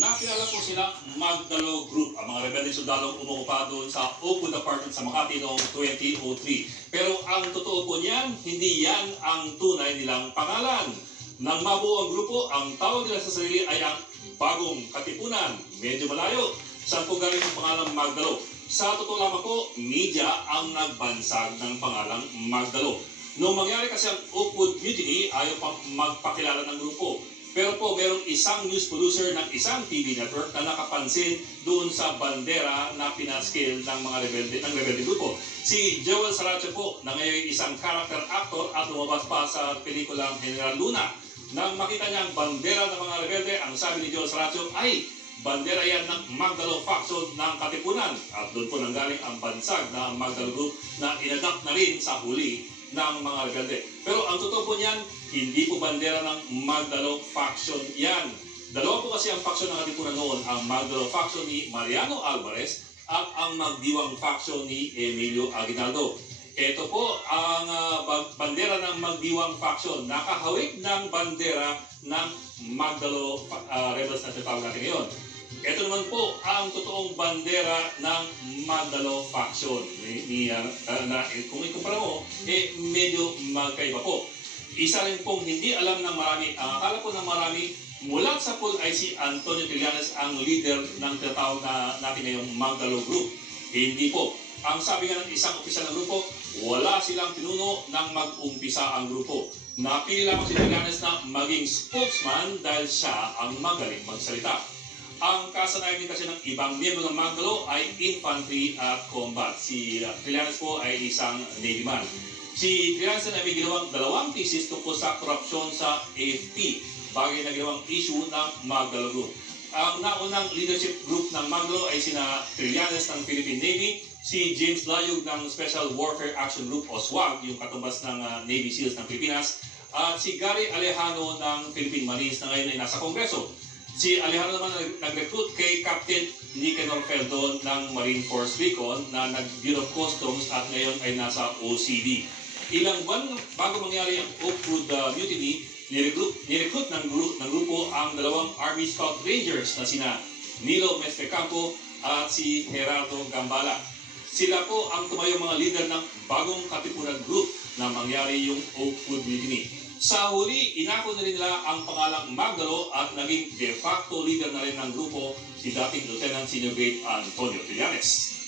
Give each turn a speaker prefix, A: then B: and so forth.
A: Nakilala po sila Magdalo Group, ang mga rebelde sundalong umuupa doon sa Oakwood Apartment sa Makati noong 2003. Pero ang totoo po niyan, hindi yan ang tunay nilang pangalan. Nang mabuo ang grupo, ang tawag nila sa sarili ay ang Bagong Katipunan. Medyo malayo. Saan po galing ang pangalang Magdalo? Sa totoo lamang po, media ang nagbansag ng pangalang Magdalo. Noong mangyari kasi ang Oakwood Mutiny, ayaw pang magpakilala ng grupo. Pero po, merong isang news producer ng isang TV network na nakapansin doon sa bandera na pinascale ng mga rebelde, ng rebelde grupo. Si Joel Saracho po, na ngayon isang character actor at lumabas pa sa pelikulang General Luna. Nang makita niya ang bandera ng mga rebelde, ang sabi ni Joel Saracho ay bandera yan ng Magdalo Faction ng Katipunan. At doon po nanggaling ang bansag na Magdalo Group na inadapt na rin sa huli ng mga rebelde. Pero ang totoo po niyan, hindi po bandera ng Magdalo Faction yan. Dalawa po kasi ang faction ng Katipunan noon, ang Magdalo Faction ni Mariano Alvarez at ang Magdiwang Faction ni Emilio Aguinaldo. Ito po ang bag- bandera ng Magdiwang Faction. Nakahawik ng bandera ng Magdalo ah, Rebels na tinatawag natin ngayon. Ito naman po ang totoong bandera ng Magdalo Faction. Ni, ni, ah, ah, na, eh, kung ikumpara mo, eh, medyo magkaiba po. Isa rin pong hindi alam ng marami, ang akala po ng marami, mula sa pool ay si Antonio Trillanes ang leader ng tinatawag na natin ngayong Magdalo Group. Hindi po. Ang sabi nga ng isang opisyal ng grupo, wala silang pinuno nang mag-umpisa ang grupo. Napili lamang si Trillanes na maging spokesman dahil siya ang magaling magsalita. Ang kasanayan din kasi ng ibang miyembro ng Magdalo ay infantry at combat. Si uh, po ay isang Navy man. Si Trillanes ay may ginawang dalawang thesis tungkol sa korupsyon sa AFP, bagay na ginawang issue ng Magdalo Group. Ang naunang leadership group ng Magdalo ay sina Trillanes ng Philippine Navy, si James Layog ng Special Warfare Action Group o SWAG, yung katumbas ng uh, Navy SEALs ng Pilipinas, at si Gary Alejano ng Philippine Marines na ngayon ay nasa Kongreso. Si Alejandro naman nag- nag-recruit kay Captain Nicanor Feldon ng Marine Force Recon na nag-Bureau of Customs at ngayon ay nasa OCD. Ilang buwan bago mangyari ang Oakwood uh, Mutiny, nirecruit, nirecruit ng, gru- ng grupo ang dalawang Army Scout Rangers na sina Nilo Mestrecampo at si Gerardo Gambala. Sila po ang tumayong mga leader ng bagong katipunan group na mangyari yung Oakwood Mutiny. Sa huli, inako na rin nila ang pangalang Magdalo at naging de facto leader na rin ng grupo si dating Lieutenant Senior Grade Antonio Trillanes.